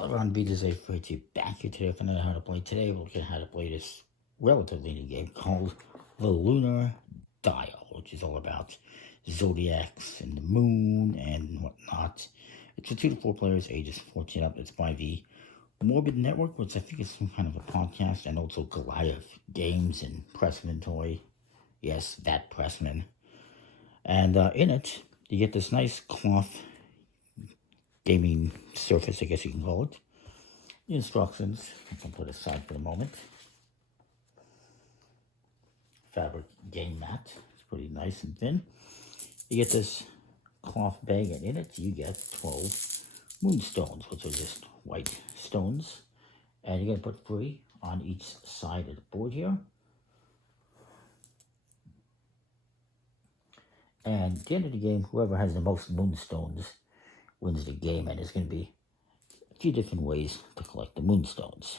Hello everyone, BJ's for you back here today. If I know how to play today, we'll look at how to play this relatively new game called the Lunar Dial, which is all about zodiacs and the moon and whatnot. It's for 2 to 4 players, ages 14 up. It's by the Morbid Network, which I think is some kind of a podcast, and also Goliath Games and Pressman Toy. Yes, that Pressman. And in it, you get this nice cloth gaming surface, I guess you can call it. The instructions, I can put aside for the moment. Fabric game mat, it's pretty nice and thin. You get this cloth bag, and in it you get 12 moonstones, which are just white stones. And you're going to put 3 on each side of the board here. And at the end of the game, whoever has the most moonstones wins the game, and there's going to be a few different ways to collect the moonstones.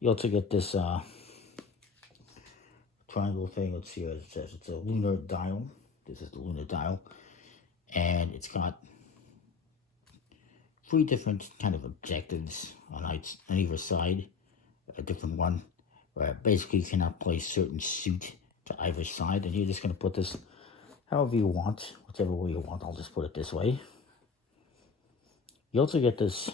You also get this triangle thing. Let's see what it says. It's a lunar dial. This is the lunar dial, and it's got 3 different kind of objectives on either side. A different one where basically you cannot play certain suit to either side, and you're just going to put this however you want, whichever way you want. I'll just put it this way. You also get this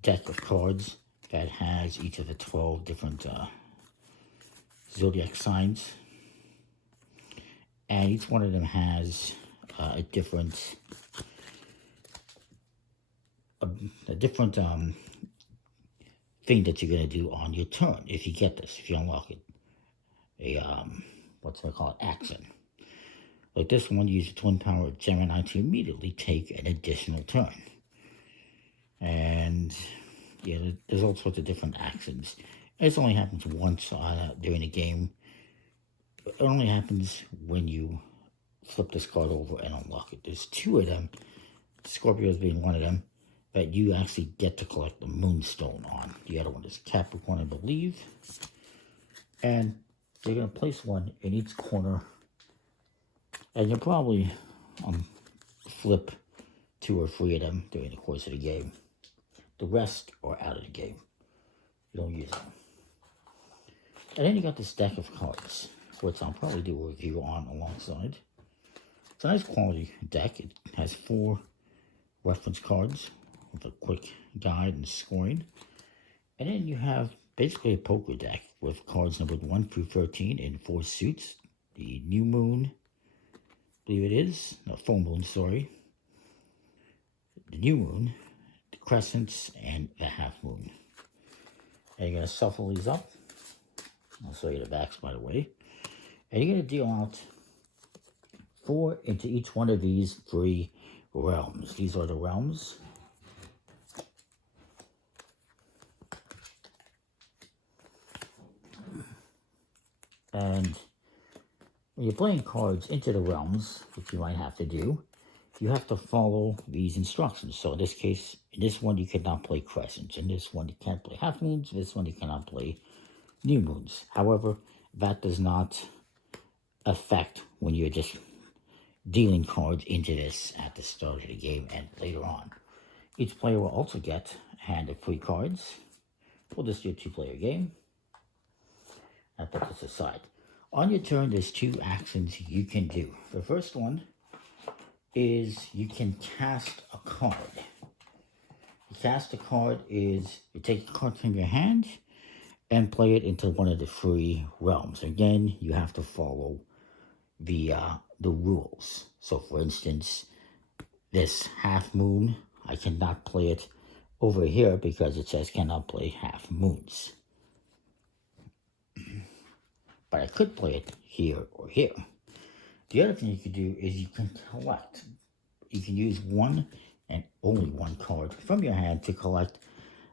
deck of cards that has each of the 12 different zodiac signs, and each one of them has a different thing that you're going to do on your turn if you get this, if you unlock it. What's they call it, action. Like this one, use a twin power of Gemini to immediately take an additional turn. And yeah, there's all sorts of different actions. This only happens once during the game. It only happens when you flip this card over and unlock it. There's 2 of them, Scorpios being one of them, that you actually get to collect the moonstone on. The other one is Capricorn, I believe. And you're going to place one in each corner, and you'll probably flip 2 or 3 of them during the course of the game. The rest are out of the game. You don't use them. And then you got this deck of cards, which I'll probably do a review on alongside. It's a nice quality deck. It has 4 reference cards with a quick guide and scoring. And then you have basically a poker deck with cards numbered 1 through 13 in 4 suits. The new moon, I believe it is, no, full moon, sorry. The new moon, the crescents, and the half moon. And you're going to shuffle these up. I'll show you the backs, by the way. And you're going to deal out 4 into each one of these 3 realms. These are the realms. And when you're playing cards into the realms, which you might have to do, you have to follow these instructions. So in this case, in this one, you cannot play crescents. In this one, you can't play half moons. In this one, you cannot play new moons. However, that does not affect when you're just dealing cards into this at the start of the game and later on. Each player will also get a hand of 3 cards. We'll just do a 2-player game. I'll put this aside. On your turn, there's 2 actions you can do. The first one is you can cast a card. You cast a card is you take a card from your hand and play it into one of the 3 realms. Again, you have to follow the rules. So, for instance, this half moon, I cannot play it over here because it says cannot play half moons. But I could play it here or here. The other thing you can do is you can collect. You can use 1 and only 1 card from your hand to collect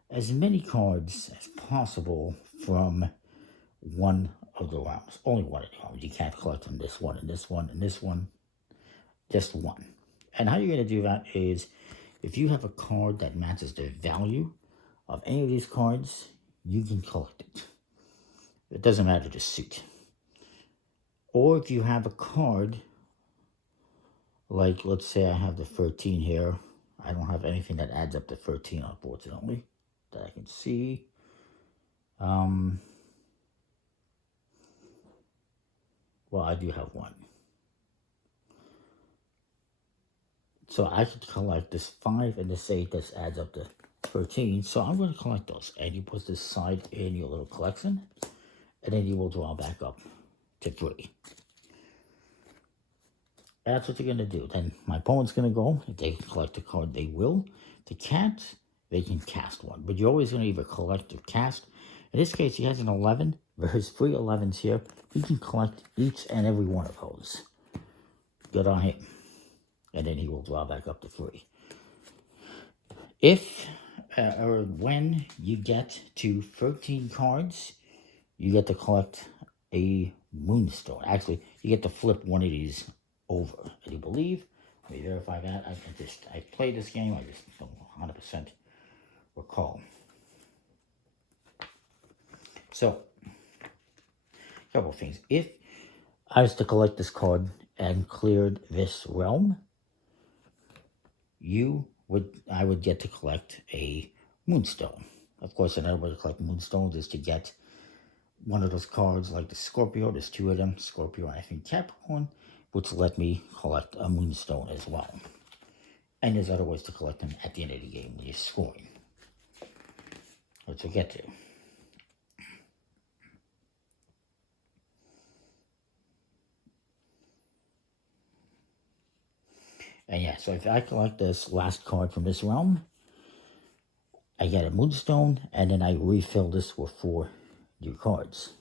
as many cards as possible from one of the realms. Only one of the realms. You can't collect from this one and this one and this one. Just 1. And how you're going to do that is if you have a card that matches the value of any of these cards, you can collect it. It doesn't matter the suit. Or if you have a card, like let's say I have the 13 here, I don't have anything that adds up to 13, unfortunately, that I can see. Well, I do have one. So I could collect this 5 and this 8. This adds up to 13. So I'm going to collect those. And you put this side in your little collection. And then you will draw back up to 3. That's what you're going to do. Then my opponent's going to go. If they collect a card, they will. The cat, they can cast one. But you're always going to either collect or cast. In this case, he has an 11. There's 3 11s here. He can collect each and every one of those. Good on him. And then he will draw back up to 3. If or when you get to 13 cards, you get to collect a moonstone. Actually, you get to flip one of these over. I do believe. Let me verify that. I played this game. I just don't 100% recall. So, a couple of things. If I was to collect this card and cleared this realm, I would get to collect a moonstone. Of course, another way to collect moonstones is to get one of those cards like the Scorpio. There's 2 of them, Scorpio and I think Capricorn, which let me collect a moonstone as well. And there's other ways to collect them at the end of the game when you're scoring, which we'll get to. And yeah, so if I collect this last card from this realm, I get a moonstone, and then I refill this with 4 new cards.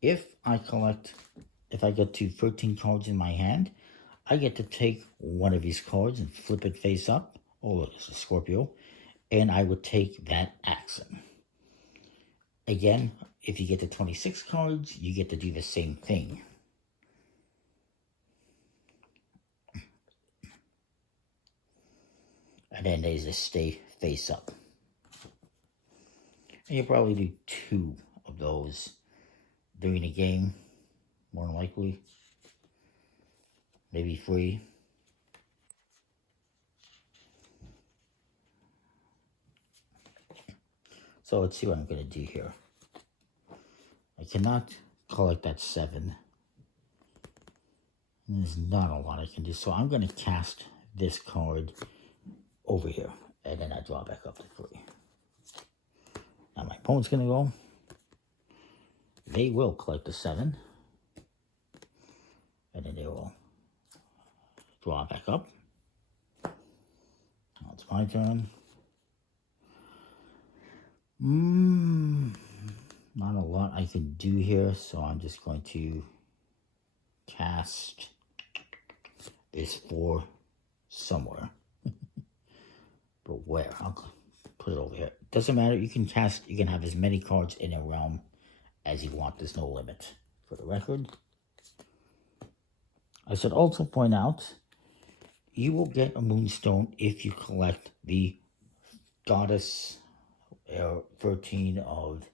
If I get to 13 cards in my hand, I get to take one of these cards and flip it face up. Oh, look, it's a Scorpio. And I would take that accent. Again, if you get to 26 cards, you get to do the same thing. And then there's a stay face up. And you probably do 2 of those during the game, more than likely. Maybe 3. So let's see what I'm going to do here. I cannot collect that 7. There's not a lot I can do. So I'm going to cast this card over here. And then I draw back up to 3. Now my opponent's going to go. They will collect the 7. And then they will draw back up. Now it's my turn. Not a lot I can do here, so I'm just going to cast this 4 somewhere. But where? I'll put it over here. Doesn't matter. You can have as many cards in a realm as you want. There's no limit. For the record, I should also point out, you will get a moonstone if you collect the goddess 13 of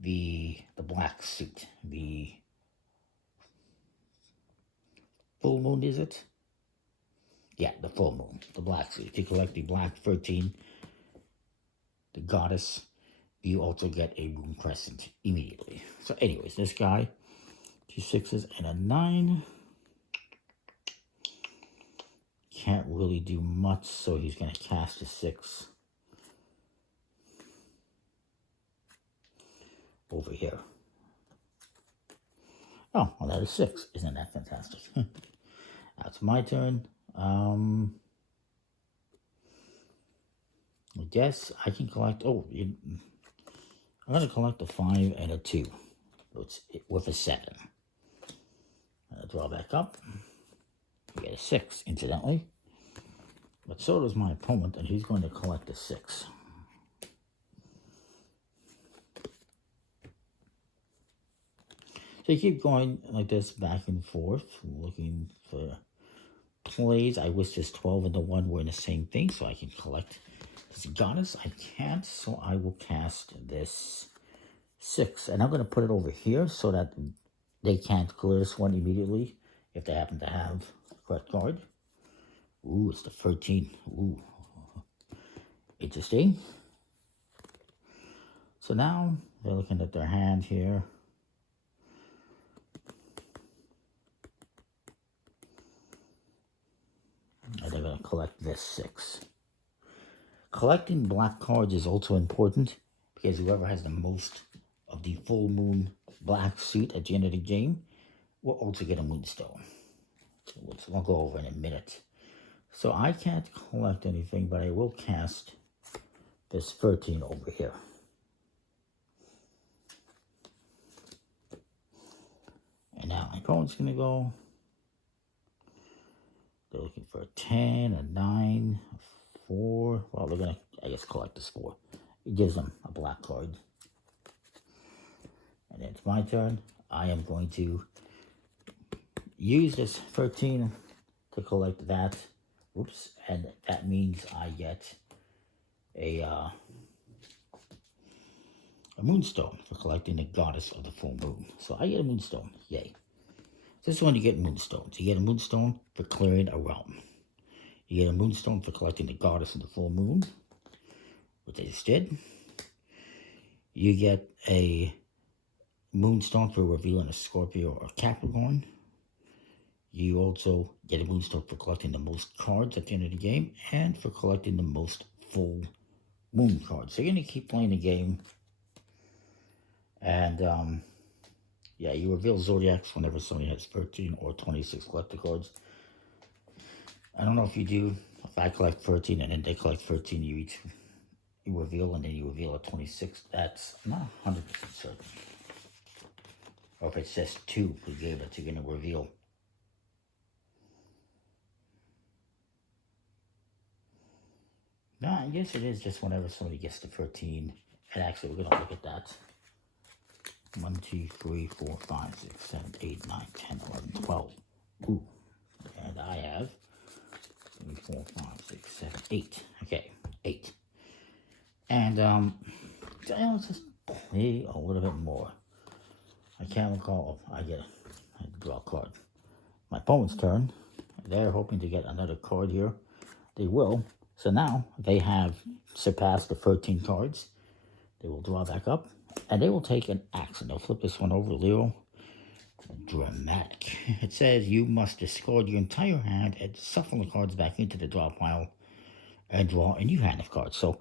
the black suit. The full moon, is it? Yeah, the full moon, the black suit. If you collect the black 13, the goddess, you also get a moon crescent immediately. So anyways, this guy, 2 6s and a 9. Can't really do much, so he's going to cast a 6 over here. Oh, well, that is 6. Isn't that fantastic? That's my turn. I guess I can collect. I'm going to collect a 5 and a 2 with a 7. I'll draw back up. You get a 6, incidentally. But so does my opponent, and he's going to collect a 6. So you keep going like this back and forth, looking for plays. I wish this 12 and the 1 were in the same thing, so I can collect this goddess. I can't, so I will cast this 6. And I'm going to put it over here so that they can't clear this one immediately if they happen to have the correct card. Ooh, it's the 13. Ooh, interesting. So now they're looking at their hand here. And they're going to collect this 6. Collecting black cards is also important because whoever has the most of the full moon black suit at the end of the game will also get a moonstone. Which we'll go over in a minute. So I can't collect anything, but I will cast this 13 over here. And now my opponent's going to go. They're looking for a 10, a 9, a 4. Well, they're going to, I guess, collect this 4. It gives them a black card. And then it's my turn. I am going to use this 13 to collect that. Oops. And that means I get a moonstone for collecting the goddess of the full moon. So I get a moonstone. Yay. This is when you get moonstones. You get a moonstone for clearing a realm. You get a moonstone for collecting the goddess of the full moon, which I just did. You get a moonstone for revealing a Scorpio or Capricorn. You also get a moonstone for collecting the most cards at the end of the game and for collecting the most full moon cards. So you're going to keep playing the game. And, yeah, you reveal Zodiacs whenever somebody has 13 or 26 collector cards. I don't know if you do. If I collect 13 and then they collect 13, you reveal and then you reveal a 26. That's not 100% certain. Or if it says 2 who gave it, you're going to reveal. No, I guess it is just whenever somebody gets to 13. And actually, we're going to look at that. 1, 2, 3, 4, 5, 6, 7, 8, 9, 10, 11, 12. Ooh. And I have 3, 4, 5, 6, 7, 8. Okay, 8. And let's just play a little bit more. I can't recall. Oh, I had to draw a card. My opponent's turn. They're hoping to get another card here. They will. So now they have surpassed the 13 cards. They will draw back up. And they will take an action. They'll flip this one over, Leo. Dramatic. It says you must discard your entire hand and shuffle the cards back into the draw pile and draw a new hand of cards. So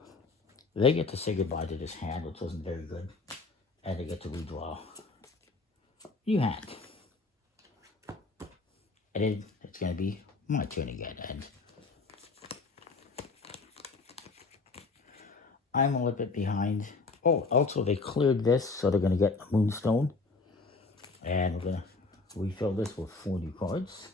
they get to say goodbye to this hand, which wasn't very good. And they get to redraw a new hand. And then it's going to be my turn again. And I'm a little bit behind. Oh, also they cleared this, so they're going to get a moonstone. And we're going to refill this with 4 new cards.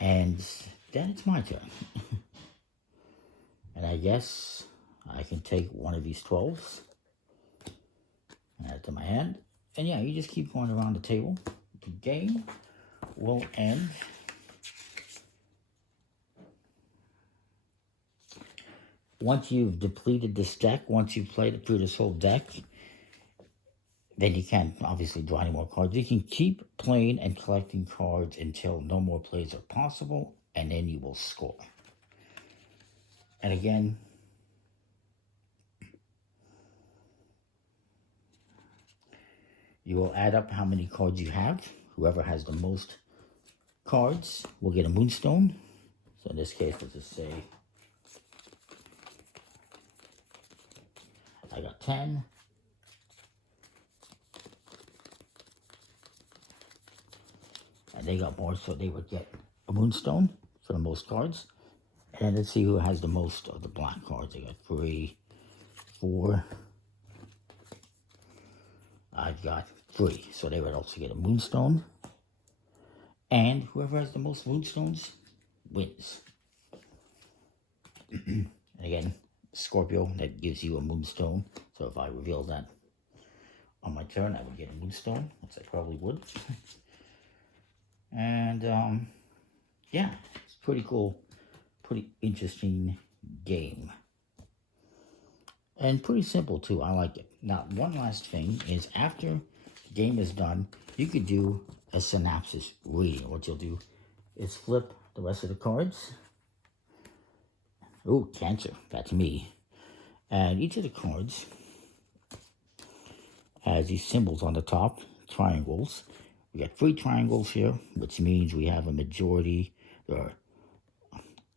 And then it's my turn. And I guess I can take one of these 12s. Add it to my hand. And yeah, you just keep going around the table. The game will end. Once you've depleted this deck, once you've played it through this whole deck, then you can't obviously draw any more cards. You can keep playing and collecting cards until no more plays are possible, and then you will score. And again, you will add up how many cards you have. Whoever has the most cards will get a moonstone. So in this case, let's just say I got 10. And they got more, so they would get a moonstone for the most cards. And then let's see who has the most of the black cards. I got 3, 4. I've got 3. So they would also get a moonstone. And whoever has the most moonstones wins. And again, Scorpio, that gives you a moonstone. So if I reveal that on my turn, I would get a moonstone, which I probably would. And yeah, it's pretty cool, pretty interesting game. And pretty simple too, I like it. Now, one last thing is after the game is done, you could do a synopsis reading. What you'll do is flip the rest of the cards. Oh, cancer, that's me. And each of the cards has these symbols on the top, triangles. We got 3 triangles here, which means we have a majority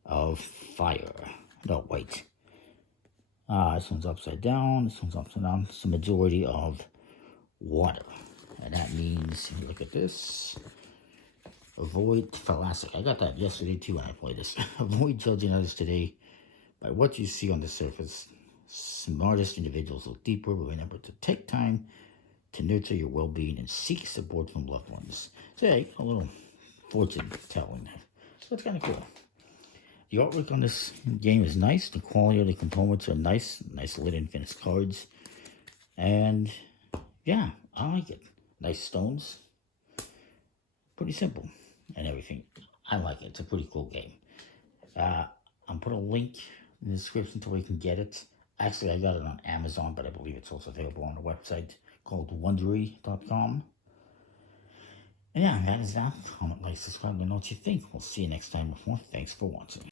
of fire. No, wait. This one's upside down, this one's upside down. It's a majority of water. And that means, look at this. Avoid fallacic. I got that yesterday too when I played this. Avoid judging others today by what you see on the surface. Smartest individuals look deeper, but remember to take time to nurture your well-being and seek support from loved ones. So yeah, a little fortune telling there. So that's kind of cool. The artwork on this game is nice. The quality of the components are nice. Nice lit and finished cards. And yeah, I like it. Nice stones. Pretty simple and everything. I like it. It's a pretty cool game. I'll put a link in the description to where you can get it. Actually, I got it on Amazon, but I believe it's also available on the website called Wondery.com. And yeah, that is that. Comment, like, subscribe, and know what you think. We'll see you next time with more. Thanks for watching.